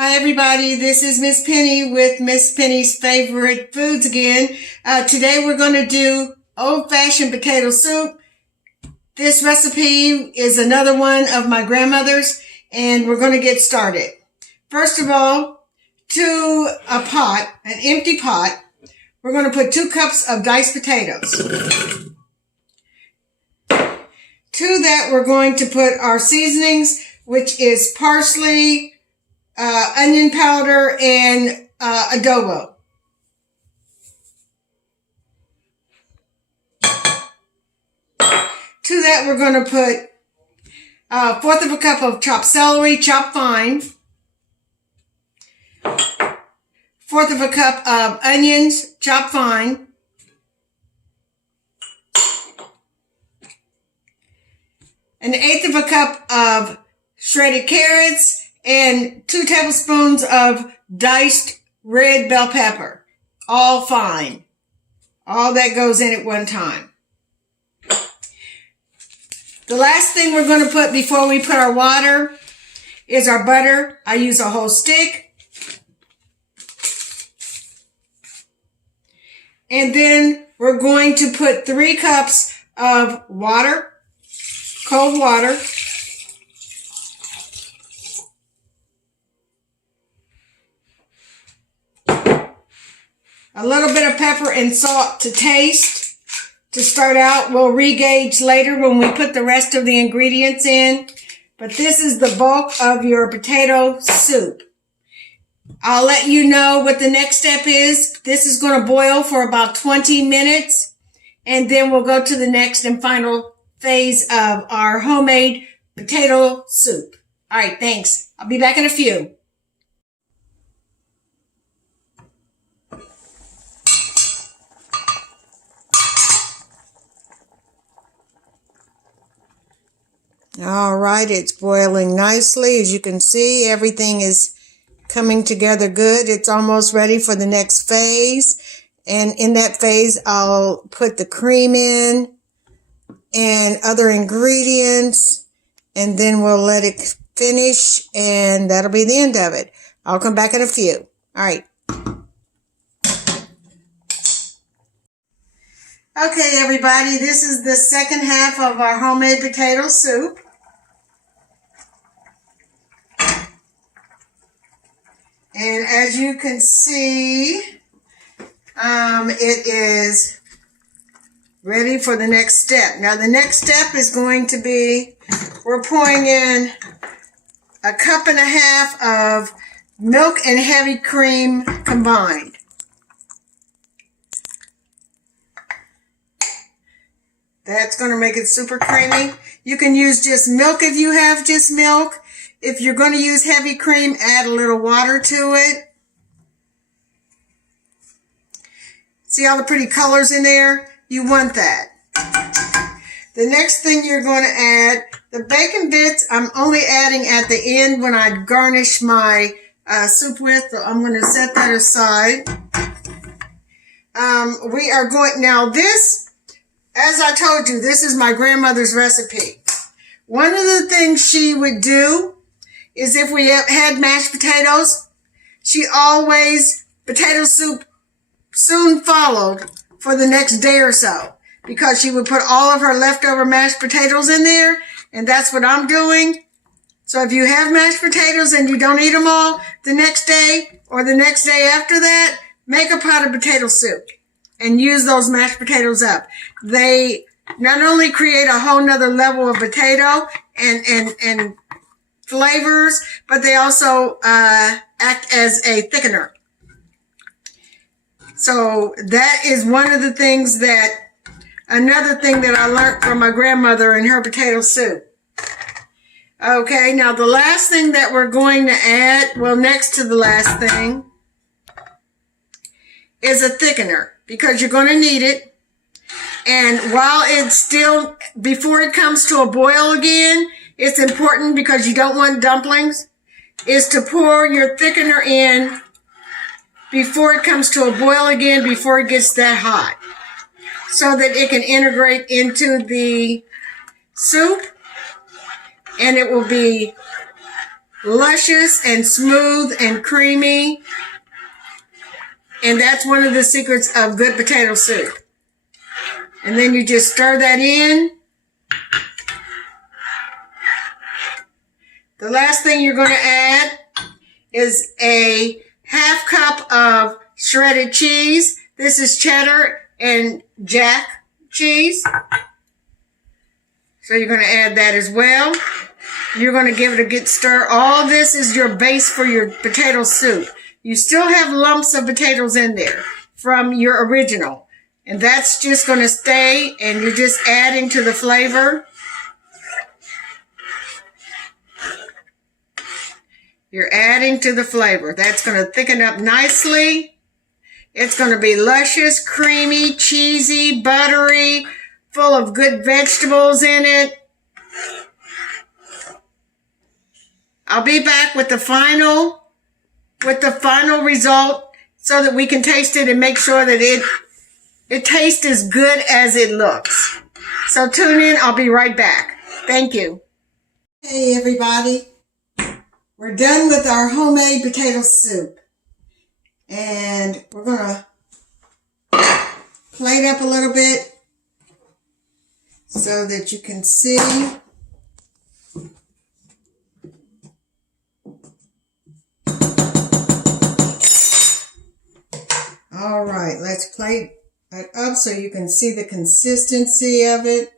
Hi everybody, this is Miss Penny with Miss Penny's Favorite Foods again. Today we're going to do old-fashioned potato soup. This recipe is another one of my grandmother's, and we're going to get started. First of all, to a pot, an empty pot, we're going to put 2 cups of diced potatoes. To that we're going to put our seasonings, which is parsley, onion powder, and adobo. To that, we're going to put 1/4 of a cup of chopped celery, chopped fine. 1/4 of a cup of onions, chopped fine. An 1/8 of a cup of shredded carrots, and 2 tablespoons of diced red bell pepper, all fine. All that goes in at one time. The last thing we're going to put before we put our water is our butter. I use a whole stick. And then we're going to put 3 cups of water, cold water. A little bit of pepper and salt to taste. To start out, we'll re-gauge later when we put the rest of the ingredients in. But this is the bulk of your potato soup. I'll let you know what the next step is. This is going to boil for about 20 minutes. And then we'll go to the next and final phase of our homemade potato soup. All right, thanks. I'll be back in a few. All right, it's boiling nicely. As you can see, everything is coming together good. It's almost ready for the next phase. And in that phase, I'll put the cream in and other ingredients, and then we'll let it finish, and that'll be the end of it. I'll come back in a few. All right. Okay, everybody, this is the second half of our homemade potato soup. And as you can see, it is ready for the next step. Now, the next step is going to be, we're pouring in 1.5 cups of milk and heavy cream combined. That's going to make it super creamy. You can use just milk if you have just milk. If you're going to use heavy cream, add a little water to it. See all the pretty colors in there? You want that. The next thing you're going to add, the bacon bits, I'm only adding at the end when I garnish my soup with, so I'm going to set that aside. We are going, now this, as I told you, this is my grandmother's recipe. One of the things she would do is if we had mashed potatoes, she always, potato soup soon followed for the next day or so, because she would put all of her leftover mashed potatoes in there, and that's what I'm doing. So if you have mashed potatoes and you don't eat them all the next day or the next day after that, make a pot of potato soup and use those mashed potatoes up. They not only create a whole nother level of potato and flavors, but they also act as a thickener. So that is one of the things that, another thing that I learned from my grandmother in her potato soup. Okay, now the last thing that we're going to add, well, next to the last thing, is a thickener, because you're going to need it. And while it's still, before it comes to a boil again, it's important, because you don't want dumplings, is to pour your thickener in before it comes to a boil again, before it gets that hot, so that it can integrate into the soup and it will be luscious and smooth and creamy. And that's one of the secrets of good potato soup. And then you just stir that in. The last thing you're going to add is a half cup of shredded cheese. This is cheddar and jack cheese. So you're going to add that as well. You're going to give it a good stir. All this is your base for your potato soup. You still have lumps of potatoes in there from your original. And that's just going to stay, and you're just adding to the flavor. You're adding to the flavor. That's going to thicken up nicely. It's going to be luscious, creamy, cheesy, buttery, full of good vegetables in it. I'll be back with the final result so that we can taste it and make sure that it tastes as good as it looks. So tune in. I'll be right back. Thank you. Hey, everybody. We're done with our homemade potato soup. And we're going to plate up a little bit so that you can see. All right, let's plate it up so you can see the consistency of it.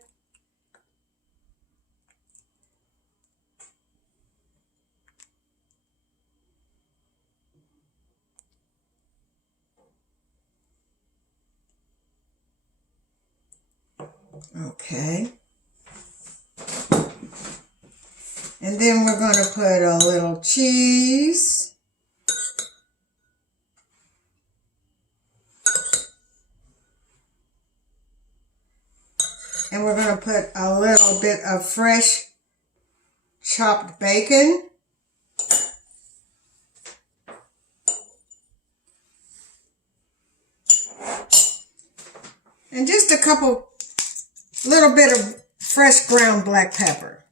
Okay. And then we're going to put a little cheese. And we're going to put a little bit of fresh chopped bacon. And just a little bit of fresh ground black pepper.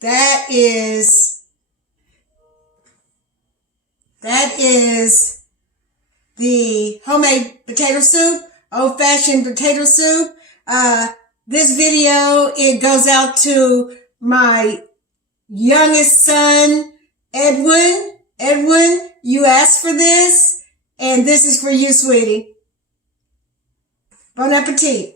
That is the homemade potato soup, old-fashioned potato soup. This video, it goes out to my youngest son, Edwin. Edwin, you asked for this, and this is for you, sweetie. Bon appetit.